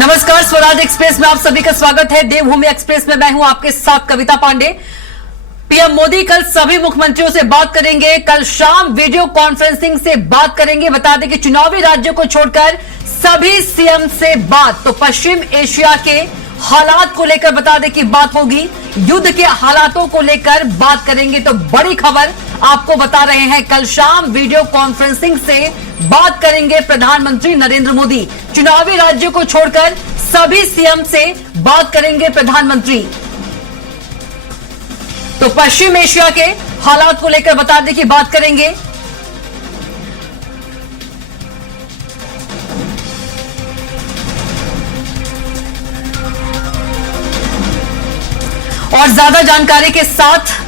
नमस्कार, स्वराज एक्सप्रेस में आप सभी का स्वागत है। देवभूमि एक्सप्रेस में मैं हूं आपके साथ कविता पांडे। पीएम मोदी कल सभी मुख्यमंत्रियों से बात करेंगे। कल शाम वीडियो कॉन्फ्रेंसिंग से बात करेंगे। बता दें कि चुनावी राज्यों को छोड़कर सभी सीएम से बात। तो पश्चिम एशिया के हालात को लेकर बता दें कि बात होगी, युद्ध के हालातों को लेकर बात करेंगे। तो बड़ी खबर आपको बता रहे हैं, कल शाम वीडियो कॉन्फ्रेंसिंग से बात करेंगे प्रधानमंत्री नरेंद्र मोदी। चुनावी राज्यों को छोड़कर सभी सीएम से बात करेंगे प्रधानमंत्री। तो पश्चिम एशिया के हालात को लेकर बता दें कि बात करेंगे। और ज्यादा जानकारी के साथ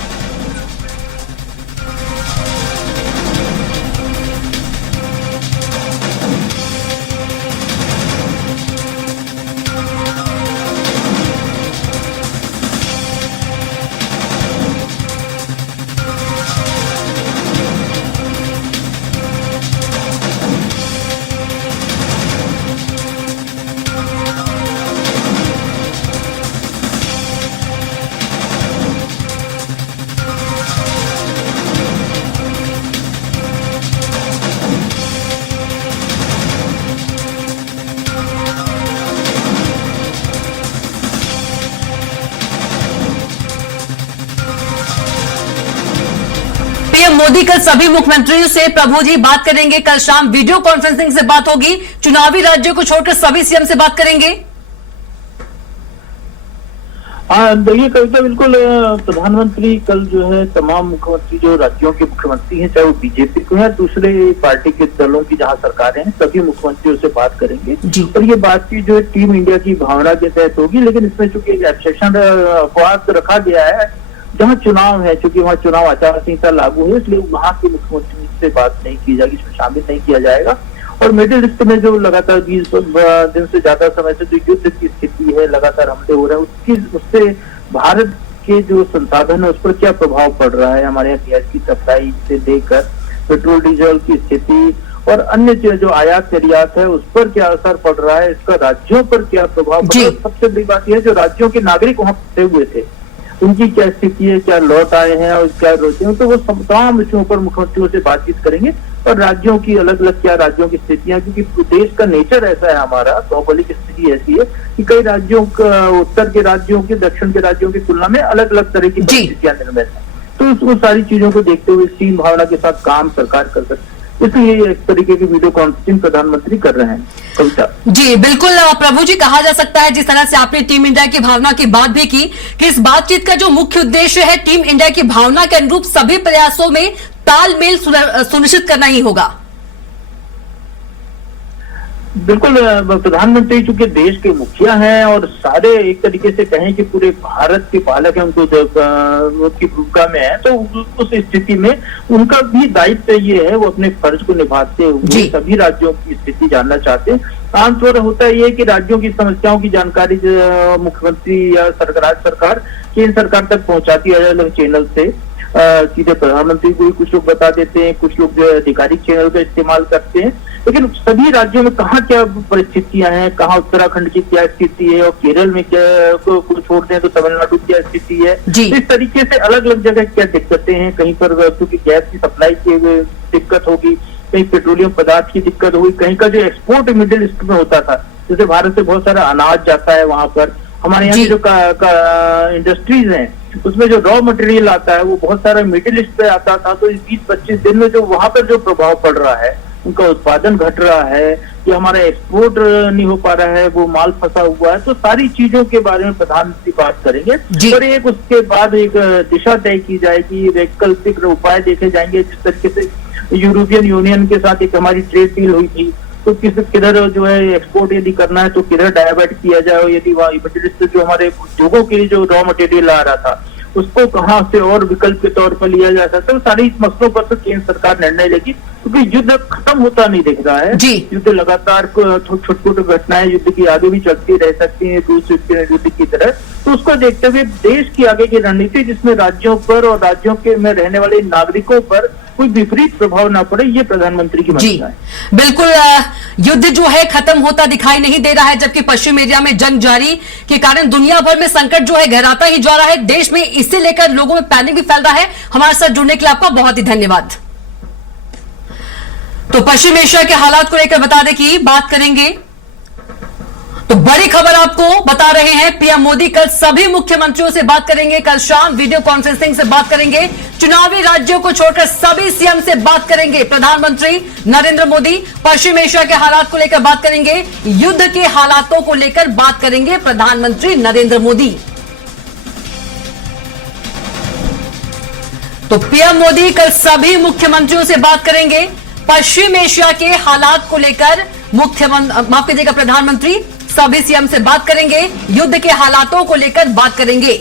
पीएम मोदी कल सभी मुख्यमंत्रियों से प्रभु जी बात करेंगे। कल शाम वीडियो कॉन्फ्रेंसिंग से बात होगी। चुनावी राज्यों को छोड़कर सभी सीएम से बात करेंगे। देखिए कविता, बिल्कुल प्रधानमंत्री कल जो है तमाम मुख्यमंत्री जो राज्यों के मुख्यमंत्री हैं, चाहे वो बीजेपी को है, दूसरे पार्टी के दलों की जहां सरकारें हैं, सभी मुख्यमंत्रियों से बात करेंगे। और ये बातचीत जो है टीम इंडिया की भावना के तहत होगी। लेकिन इसमें चूंकि एक एक्सेप्शन अपवाद रखा गया है, जहाँ चुनाव है, चूंकि वहाँ चुनाव आचार संहिता लागू है, इसलिए वहां के मुख्यमंत्री से बात नहीं की जाएगी, इसमें शामिल नहीं किया जाएगा। और मिडिल ईस्ट में जो लगातार 20 दिन से ज्यादा समय से जो युद्ध की स्थिति है, लगातार हमले हो रहे हैं, उससे भारत के जो संसाधन है उस पर क्या प्रभाव पड़ रहा है, हमारे यहाँ गैस की सप्लाई से लेकर पेट्रोल डीजल की स्थिति और अन्य जो आयात निर्यात है उस पर क्या असर पड़ रहा है, इसका राज्यों पर क्या प्रभाव पड़ रहा है। सबसे बड़ी बात यह है, जो राज्यों के नागरिक वहां फंसे हुए थे उनकी क्या स्थिति है, क्या लौट आए हैं और क्या रोते हैं, तो वो तमाम विषयों पर मुख्यमंत्रियों से बातचीत करेंगे। और राज्यों की अलग अलग क्या राज्यों की स्थितियां, क्योंकि देश का नेचर ऐसा है, हमारा भौगोलिक स्थिति ऐसी है कि कई राज्यों का, उत्तर के राज्यों के, दक्षिण के राज्यों की तुलना में अलग अलग तरह की परिस्थितियां निर्मित है। तो उस सारी चीजों को देखते हुए टीम भावना के साथ काम सरकार कर सकती है, इसलिए इस तरीके की वीडियो कॉन्फ्रेंसिंग प्रधानमंत्री कर रहे हैं। कविता जी बिल्कुल प्रभु जी, कहा जा सकता है जिस तरह से आपने टीम इंडिया की भावना की बात भी की कि इस बातचीत का जो मुख्य उद्देश्य है, टीम इंडिया की भावना के अनुरूप सभी प्रयासों में तालमेल सुनिश्चित करना ही होगा। बिल्कुल, प्रधानमंत्री चूंकि देश के मुखिया हैं और सारे एक तरीके से कहें कि पूरे भारत के पालक हैं, उनको की भूमिका में है, तो उस स्थिति में उनका भी दायित्व ये है, वो अपने फर्ज को निभाते हुए सभी राज्यों की स्थिति जानना चाहते हैं। आमतौर होता है ये कि राज्यों की समस्याओं की जानकारी मुख्यमंत्री या सरकार केंद्र सरकार तक पहुंचाती है अलग अलग चैनल से। सीधे प्रधानमंत्री को भी कुछ लोग बता देते हैं, कुछ लोग जो है आधिकारिक चैनल का इस्तेमाल करते हैं। लेकिन सभी राज्यों में कहाँ क्या परिस्थितियां हैं, कहाँ उत्तराखंड की क्या स्थिति है और केरल में क्या को छोड़ दें तो तमिलनाडु की क्या स्थिति है, इस तरीके से अलग अलग जगह क्या दिक्कतें हैं। कहीं पर क्योंकि गैस की सप्लाई की दिक्कत होगी, कहीं पेट्रोलियम पदार्थ की दिक्कत होगी, कहीं का जो एक्सपोर्ट मिडिल ईस्ट में होता था, जैसे भारत से बहुत सारा अनाज जाता है वहां पर, हमारे यहाँ की जो इंडस्ट्रीज हैं उसमें जो रॉ मटेरियल आता है वो बहुत सारा मिडिल ईस्ट पे आता था। तो इस 20-25 दिन में जो वहां पर जो प्रभाव पड़ रहा है, उनका उत्पादन घट रहा है, कि हमारा एक्सपोर्ट नहीं हो पा रहा है, वो माल फंसा हुआ है, तो सारी चीजों के बारे में प्रधानमंत्री बात करेंगे। और एक उसके बाद एक दिशा तय की जाएगी, वैकल्पिक उपाय देखे जाएंगे। जिस तरीके से यूरोपियन यूनियन के साथ एक हमारी ट्रेड डील हुई थी, तो किधर जो है एक्सपोर्ट यदि करना है तो किधर डाइवर्ट किया जाए, यदि वहाँ मिडिल ईस्ट से जो हमारे उद्योगों के लिए जो रॉ मटेरियल आ रहा था उसको कहाँ से और विकल्प के तौर पर लिया जा सकता है। सारी इस मसलों पर तो केंद्र सरकार निर्णय लेगी, क्योंकि युद्ध खत्म होता नहीं दिख रहा है। युद्ध लगातार छोटी छोटी घटनाएं युद्ध की आगे भी चलती रह सकती है, दूसरे युद्ध की तरह। तो उसको देखते हुए देश की आगे की रणनीति, जिसमें राज्यों पर और राज्यों के में रहने वाले नागरिकों पर कोई विपरीत प्रभाव ना पड़े, ये प्रधानमंत्री की जी मंशा है। बिल्कुल। युद्ध जो है खत्म होता दिखाई नहीं दे रहा है, जबकि पश्चिम एरिया में जंग जारी के कारण दुनिया भर में संकट जो है गहराता ही जा रहा है। देश में इसे लेकर लोगों में पैनिक भी फैल रहा है। हमारे साथ जुड़ने के लिए आपका बहुत ही धन्यवाद। तो पश्चिम एशिया के हालात को लेकर बता दें कि बात करेंगे, तो बड़ी खबर आपको बता रहे हैं, पीएम मोदी कल सभी मुख्यमंत्रियों से बात करेंगे। कल शाम वीडियो कॉन्फ्रेंसिंग से बात करेंगे। चुनावी राज्यों को छोड़कर सभी सीएम से बात करेंगे प्रधानमंत्री नरेंद्र मोदी। पश्चिम एशिया के हालात को लेकर बात करेंगे, युद्ध के हालातों को लेकर बात करेंगे प्रधानमंत्री नरेंद्र मोदी। तो पीएम मोदी कल सभी मुख्यमंत्रियों से बात करेंगे। पश्चिम एशिया के हालात को लेकर माफ कीजिएगा, प्रधानमंत्री सभी सीएम से बात करेंगे। युद्ध के हालातों को लेकर बात करेंगे।